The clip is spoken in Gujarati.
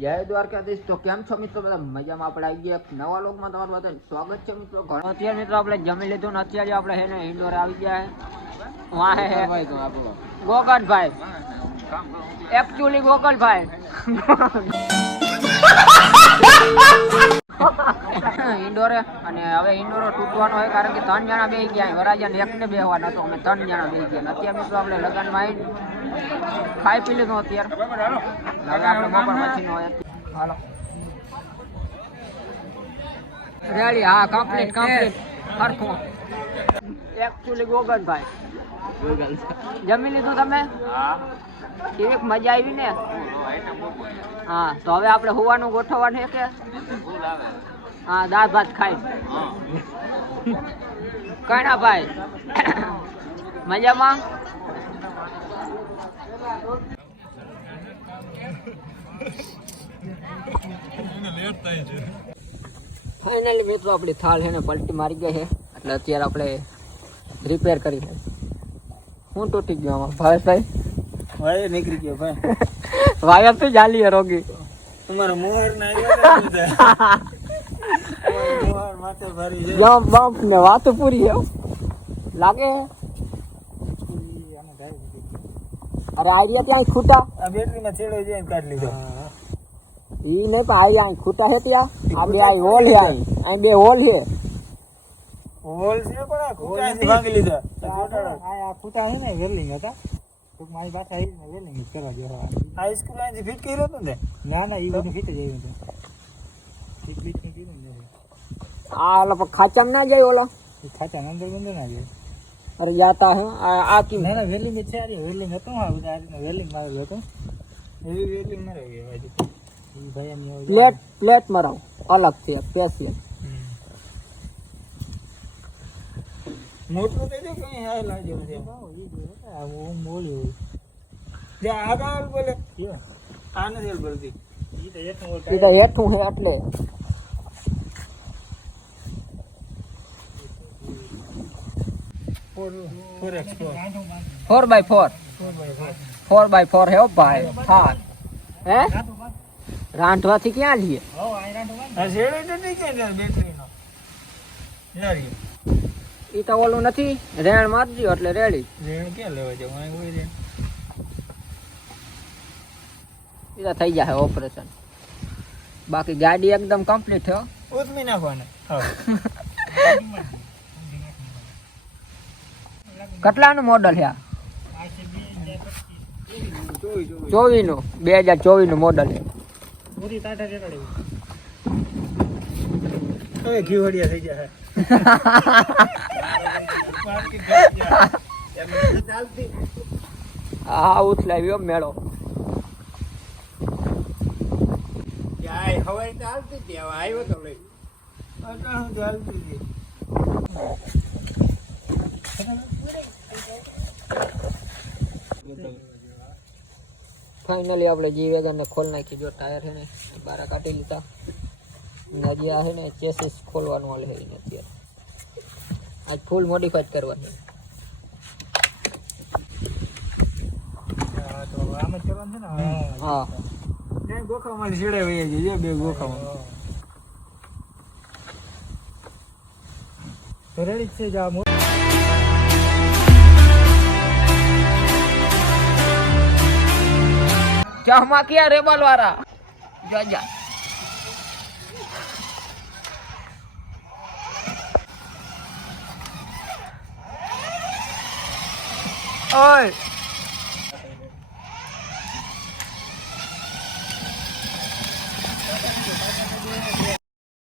જય દ્વારકાધીશ. તો કેમ છો મિત્રો? બધા મજામાં? આપણે આવી ગયા એક નવા લોકમાં તમારું બધાનું સ્વાગત છે મિત્રો. અત્યારે મિત્રો આપણે જમી લીધું ને અત્યારે આપણે હે ને ઇન્ડોર આવી ગયા વાહે હે ગોગનભાઈ, એકચ્યુઅલી ગોગલભાઈ ઇન્ડોરે. અને હવે ઇન્ડોર તૂટવાનો હોય કારણ કે 3 જણા બેસી ગયા. વરાજાને એકને બેસવાનો હતો, અમે 3 જણા બેસી ગયા. અત્યારે મિત્રો આપણે લગ્નમાં આવીને ખાઈ પી લીધું. અત્યારે આપણે બપોર પછી નો હોય. હાલો રેડી. હા, કમ્પ્લીટ હરખું. એકચ્યુઅલી ગોગનભાઈ જમી લીધું તમે? કેવી મજા આવી ને? હા, તો હવે આપણે હોવાનું ગોઠવવાનું છે કે? હા, દાળ ભાત ખાઈ કણા ભાઈ મજામાં? ફાઇનલી મિત્રો આપણી થાળ છે ને પલટી મારી ગઈ છે, એટલે અત્યારે આપણે રિપેર કરી છે. હું તૂટી ગયો આમાં ભાવેશભાઈ? ભાઈ નીકળી ગયો ભાઈ. વાયર તો જાલી है रोगी તમારો મોહર ના આવ્યો મોહર માથે ભરી છે. જમ બમ ને વાત પૂરી है લાગે. અરે આઈડિયા ત્યાં ખૂટા આ બેટરી માં છેડો જઈને કાઢ લીધો. ઈ ને તો આઈ ખૂટા છે ત્યાં. આ બે આઈ હોલ છે, આ બે હોલ છે. હોલ છે પણ આ ખૂટા ભાંગી લીધા. આ ખૂટા છે ને વેલ્ડિંગ હતા. તો મારી પાસે આવીને વેલ્ડિંગ કરવા દે. આ સ્ક્રૂ આથી ફિટ કર્યો હતો ને? ના ના, એ બધું ફિટ જ આવ્યું હતું. ફિટ ફિટ ને કીધું ને આ ઓલા ખાચામાં ના જાય ઓલા ખાતા અંદર બંધ ના જાય. અરે જાતા હે આ કી ના ના, વેલ્ડિંગ જ છે. આ વેલ્ડિંગ હતું. આ બધા આ રીતના વેલ્ડિંગ મારેલું હતું. એવી વેલ્ડિંગ મારે ગઈ બાજુ. એ ભાઈ એમની પ્લેટ મરાવ અલગ થી સ્પેશિયલ. મોટું થઈ જાય કઈ હાલ લાગે છે. હું બોલ્યું જે આગળ બોલે આ નથી બોલતી. એ તો એટલું એ તો હેઠું હે એટલે 4x4 હે ઓ ભાઈ. હા હે રાંધવાથી ક્યાં લઈએ? આ છેડો તો નહીં કે બેટરી નો યારી ઈ તો ઓલું નથી, રેણ મારજો એટલે રેડી. રેણ ક્યાં લેવા જાવ? અહીં હોય રેણ. ઈ તો થઈ જાય ઓપરેશન. બાકી ગાડી એકદમ કમ્પ્લીટ છે. ઉતમી નાખવાને. હા કેટલાનું મોડલ છે આ? 24 નું 2024 નું મોડલ છે. પૂરી તાટા રેડાડી. હવે ઘીવડિયા થઈ જાય. હા ઉથલાવ્યો મેળો. હવાઈ તો હાલતી હતી. હવે આવ્યો તો લઈ ચાલતી હતી. ફાઇનલી આપણે જી વેગન ને ખોલ નાખી. જો ટાયર છે ને બારા કાઢી લીધા. નજી આ છે ને ચેસીસ ખોલવાનું હાલે છે અત્યારે. આજ ફૂલ મોડિફાઈડ કરવાની. તો આમ જ કરવાનું છે ને. હા બે ગોખામાંથી છેડે વહી જાય. બે ગોખામાં તો રેડી જ છે. જા ચાહમાં ક્યાં રેબલ વાળા જોજા. ઓય